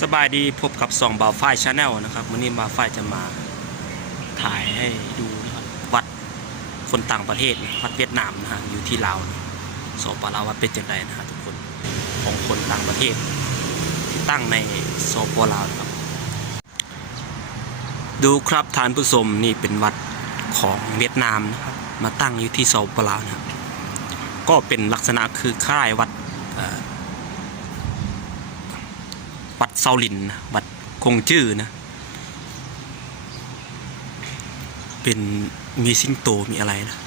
สบายดีพบกับสองบาวฝ้ายชาแนลนะครับวันนี้บาวฝ้ายจะมาถ่ายให้ดูนะครับวัดคนต่างประเทศนะวัดเวียดนามนะฮะอยู่ที่ลาวนะสปลาววัดเป็นจังไดนะฮะทุกคนของคนต่างประเทศ ที่ตั้งในสปลาวนะครับ ดูครับทานผู้ชมนี่เป็นวัดของเวียดนามนะครับมาตั้งอยู่ที่สปลาวนะครับก็เป็นลักษณะคือคล้ายวัดเอ่อ วัดเซาลินนะวัดคงจื้อนะ เป็นมีสิงโตมีอะไรนะ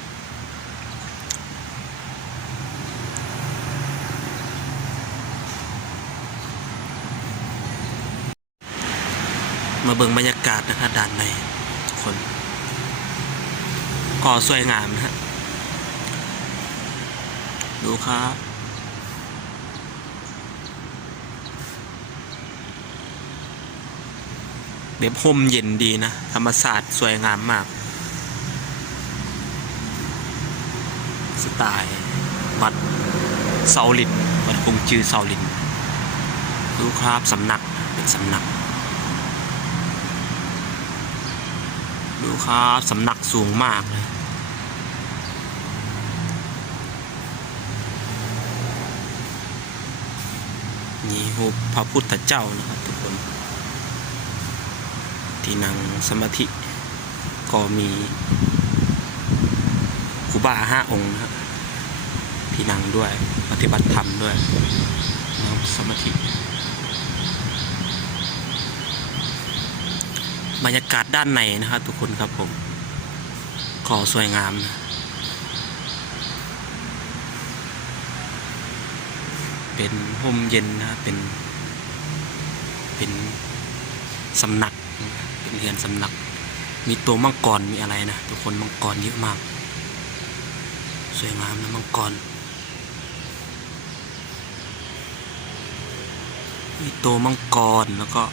มาเบิ่งบรรยากาศนะครับด้านในทุกคน ก็สวยงามนะฮะดูครับ แบบห่มเย็นดีนะ ธรรมศาสตร์สวยงามมาก สไตล์วัดเซาลินวัดคงจือเซาลินดูครับสำนักเป็นสำนัก ดูครับสำนักสูงมากเลยนี่รูปพระพุทธเจ้านะครับทุกคน ที่นั่งสมาธิ ก็มีครูบาห้าองค์นะครับที่นั่งด้วยปฏิบัติธรรมด้วยนั่งสมาธิ บรรยากาศด้านในนะครับทุกคนครับผมขอสวยงามนะเป็นห่มเย็นนะเป็น เป็นสำนัก เรือนสำนัก มีตัวมังกรมีอะไรนะทุกคนมังกรเยอะมาก สวยงามนะมังกร มีตัวมังกรแล้วก็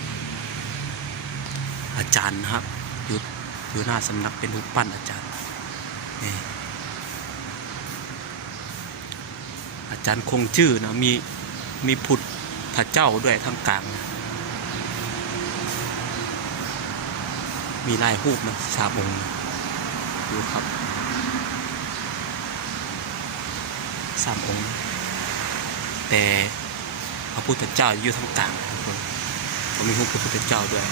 อาจารย์นะครับอยู่อยู่หน้าสำนักเป็นรูปปั้นอาจารย์นี่อาจารย์คงชื่อนะมีมีพุทธเจ้าด้วยทั้งกลางนะ มีลายรูปนะสามองดูครับสามองค์ แต่พระพุทธเจ้าอยู่ทั้งกลางทุกคนก็มีรูพระพุทธเจ้าด้วย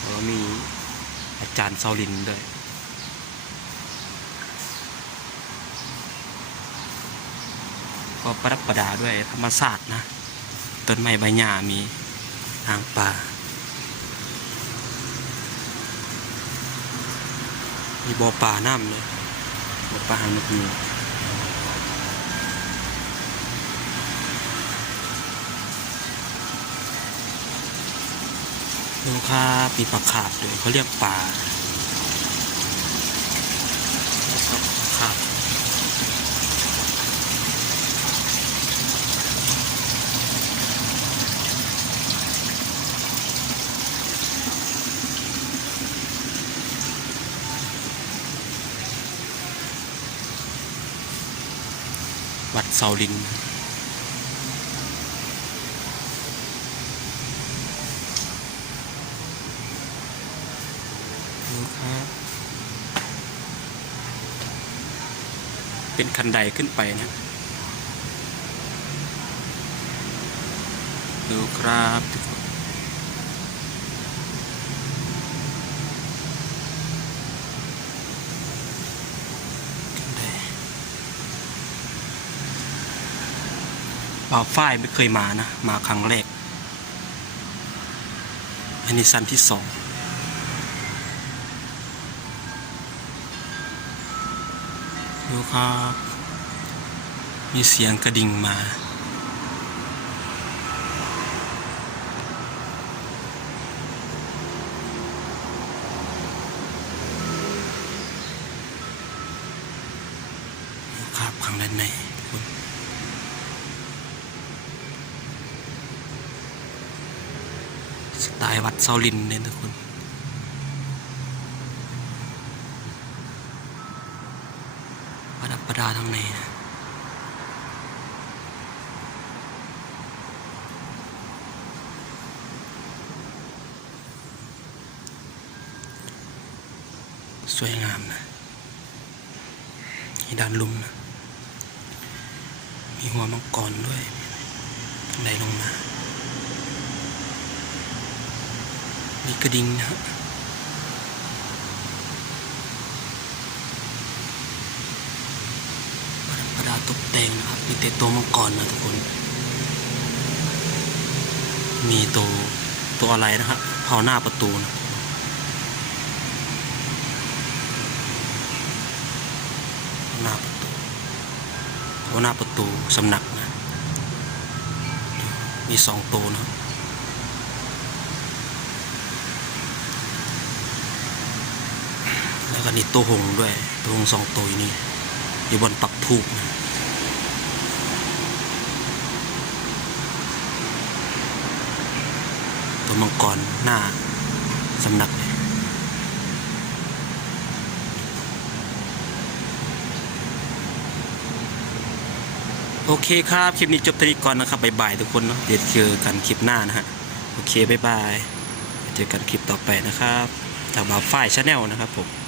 แล้วมีอาจารย์เซาลินด้วยก็ประดับประดาด้วยธรรมศาสตร์นะ ต้นไม้ใบหญ้ามีทางป่า มีบ่อปลาน้ำเลยบ่อปลาหางนกยูงดูครับมีปลาขาบด้วยเขาเรียกปลาแล้วก็ปลาขาบ วัดเสาลินดูครับเป็นคันไดขึ้นไปนะดูครับทุกคน บ่าวฝ้ายไม่เคยมานะ มาครั้งแรก อันนี้สั้นที่สองดูครับมีเสียงกระดิ่งมาดูครับข้างด้านใน สไตล์วัดเซาลินเนี่ยทุกคนประดับประดาทางในนะสวยงามนะมีด้านลุมนะ มีหัวมังกรด้วยทางใดลงมา มีกระดิ่งนะฮะประดับประดาตกแต่งนะครับ มีแต่ตัวมังกรนะทุกคน มีตัวตัวอะไรนะครับเผาหน้าประตูนะหน้าประตูหน้าประตูสำนักนะ มีสองตัวนะครับ แล้วก็นี่ตัวหงด้วย ตัวหงสองตัวอยู่นี่อยู่บนปักพูกนะตัวมังกรหน้าสำนักโอเคครับ คลิปนี้จบตรีก่อนนะครับบ๊ายบายทุกคนเนาะเดี๋ยวเจอกันคลิปหน้านะฮะ โอเค บ๊ายบาย เจอกันคลิปต่อไปนะครับจากบาฝ้ายชาแนลนะครับผม